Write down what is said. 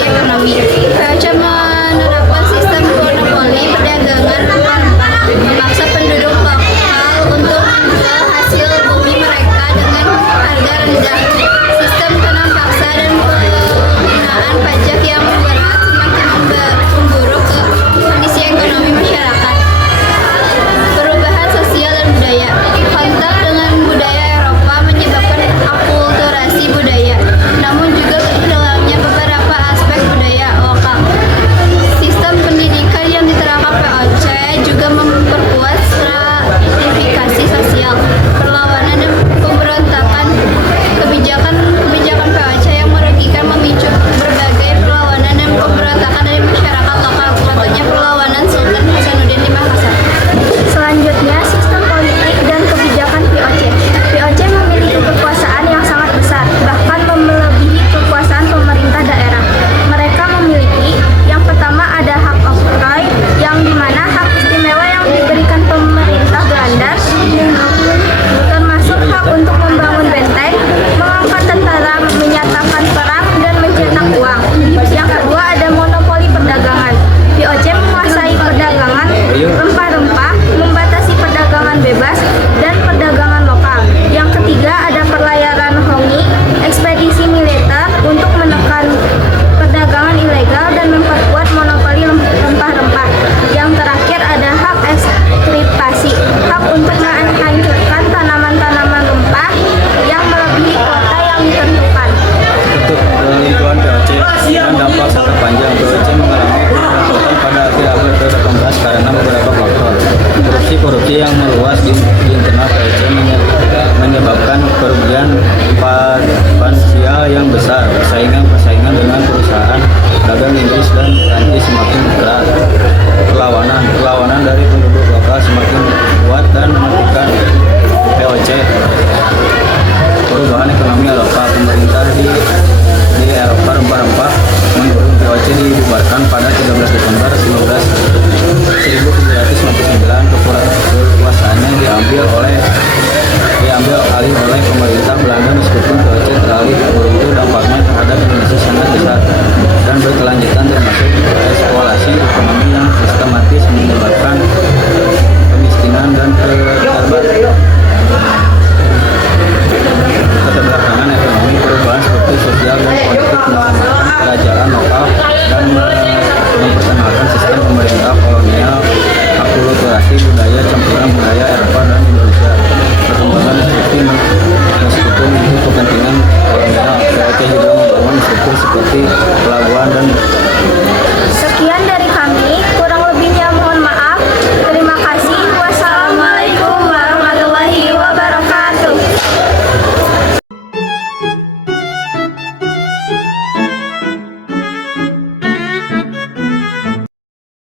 ekonomi. VOC menerapkan sistem monopoli perdagangan rempah-rempah, memaksa penduduk lokal untuk menjual hasil bumi mereka dengan harga rendah. Sistem tanam paksa dan penggunaan pajak yang berat semakin memburuk kondisi ekonomi masyarakat. Perubahan sosial dan budaya. Kontak dengan budaya Eropa menyebabkan akulturasi budaya, namun juga hilangnya beberapa aspek budaya lokal. Sistem pendidikan yang diterapkan VOC juga memperkuat stratifikasi sosial, perlawanan dan pemberontakan. Kebijakan VOC yang merugikan memicu berbagai perlawanan dan pemberontakan dari masyarakat lokal, contohnya perlawanan Sultan Hasanuddin di Makassar. Selanjutnya, sistem politik dan kebijakan VOC. VOC memiliki kekuasaan yang sangat besar, bahkan melebihi kekuasaan pemerintah daerah. Mereka memiliki, yang pertama ada hak oktroy, yang dimana hak istimewa yang diberikan pemerintah Belanda, termasuk hak untuk membangun benteng, mengangkat tentara, menyatakan perang, dan mencetak uang. Yang kedua ada monopoli perdagangan. VOC menguasai perdagangan rempah-rempah, membatasi perdagangan bebas dan perdagangan lokal. Yang ketiga ada perlayaran hongi, ekspedisi militer untuk menekan perdagangan ilegal dan memperkuat monopoli rempah-rempah. Yang terakhir ada hak ekskriptasi, hak untuk menghancurkan tanaman-tanaman rempah yang melebihi kuota yang ditentukan. Untuk lingkungan VOC dan dampak jangka panjang, VOC mengalami peningkatan pada akhir abad ke-18 karena beberapa faktor. Korupsi yang meluas di internal VOC menyebabkan kerugian finansial yang besar. Persaingan dengan perusahaan dagang Inggris dan Prancis semakin keras. Perlawanan dari penduduk lokal semakin kuat dan mematikan VOC. Perubahan ekonomi Eropa. Pemerintah di Eropa rempah-rempah mendukung VOC dibubarkan pada 13 Desember 1799. Kekuasaannya diambil alih oleh pemerintah Belanda. Meskipun VOC teralih beruntung, dampaknya terhadap Indonesia sangat besar dan berkelanjutan, termasuk eksplorasi ekonomi yang sistematis menyebabkan kemiskinan dan keterbelakangan ekonomi. Perubahan seperti sosial dan politik mengembangkan kerajaan lokal dan memperkenalkan sistem pemerintah kolonial, akulturasi budaya, campuran budaya Eropa dan Indonesia. Perkembangan seperti meskipun itu kepentingan kolonial, VOC juga membangun struktur seperti pelabuhan dan